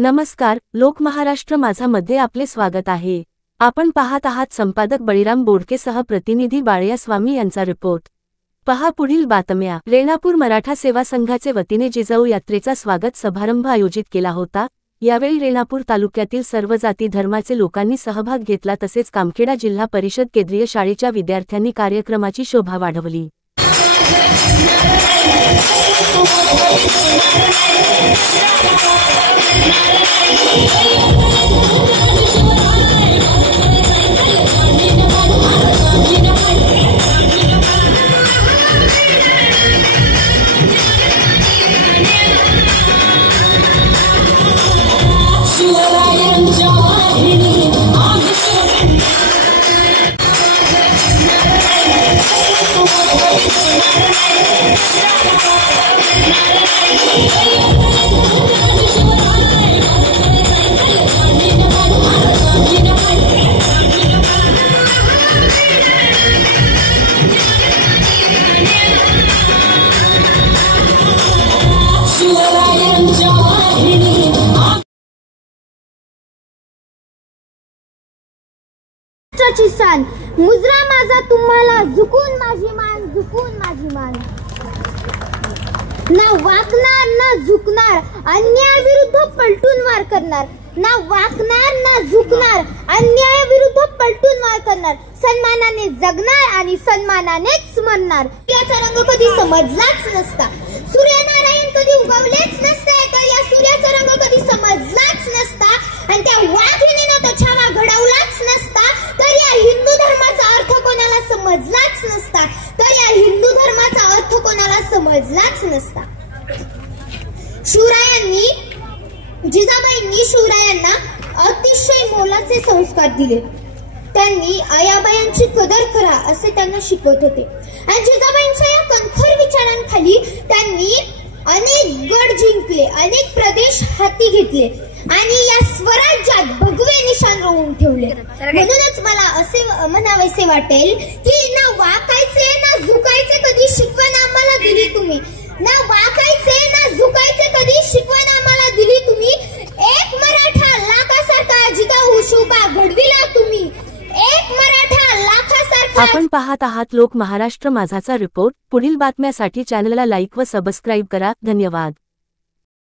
नमस्कार, लोक महाराष्ट्र माझा मध्ये आपले स्वागत आहे। आपण पाहत आहात संपादक बळीराम बोडकेसह प्रतिनिधी बाळया स्वामी यांचा रिपोर्ट। पहा पुढील बातम्या। रेणापूर मराठा सेवा संघाचे वतीने जिजाऊ यात्रेचा स्वागत समारंभ आयोजित केला होता। यावेळी रेणापूर तालुक्यातील सर्व जाती धर्माचे लोकांनी सहभाग घेतला, तसेच कामखेडा जिल्हा परिषद केंद्रीय शाळेच्या विद्यार्थ्यांनी कार्यक्रमाची शोभा वाढवली। सान मुजरा माझा तुम्हाला झुकून माझी मान, झुकून माझी मान। ना वाकणार ना झुकणार, अन्यायाविरुद्ध पलटून वार करणार। ना वाकणार ना झुकणार, अन्यायाविरुद्ध पलटून वार करणार। सन्मानाने जगणार आणि सन्मानानेच मरणार। याचा रंग कधी समजलाच नसता, सूर्यनारायण कधी उगवलेच नसते, तर या सूर्याचा रंग कधी समजलाच नसता आणि त्या वाघिणीने तो छावा घडवलाच नसता, तर या हिंदू धर्माचा अर्थ कोणाला समजलाच नसता, तर या हिंदू धर्माचा अर्थ कोणाला समजलाच नसता। जिजाबाईंनी शिवरायांना अतिशय मोलाचे संस्कार दिले। त्यांनी आयाबायांची कदर करा असे त्यांना शिकवत होते आणि जिजाबाईंच्या या कणखर विचारांखाली त्यांनी अनेक गड जिंकले, अनेक प्रदेश हाती घेतले आणि या स्वराज्यात भगवे निशाण रोवून ठेवले। म्हणूनच मला असे म्हणावेसे वाटेल की ना वाकायचे ना झुकायचे कधी शिकवण आम्हाला दिली तुम्ही। ना वाकायचे ना झुकायचे कधी शिकवण आम्हाला दिली तुम्ही। एक मराठा लाखासारखा जिजाऊ शोभा घडविला तुम्ही। एक मराठा लाखासारखा। आपण पाहत आहात लोक महाराष्ट्र माझाचा रिपोर्ट। पुढील बातम्यासाठी चॅनलला लाईक व सबस्क्राइब करा। धन्यवाद।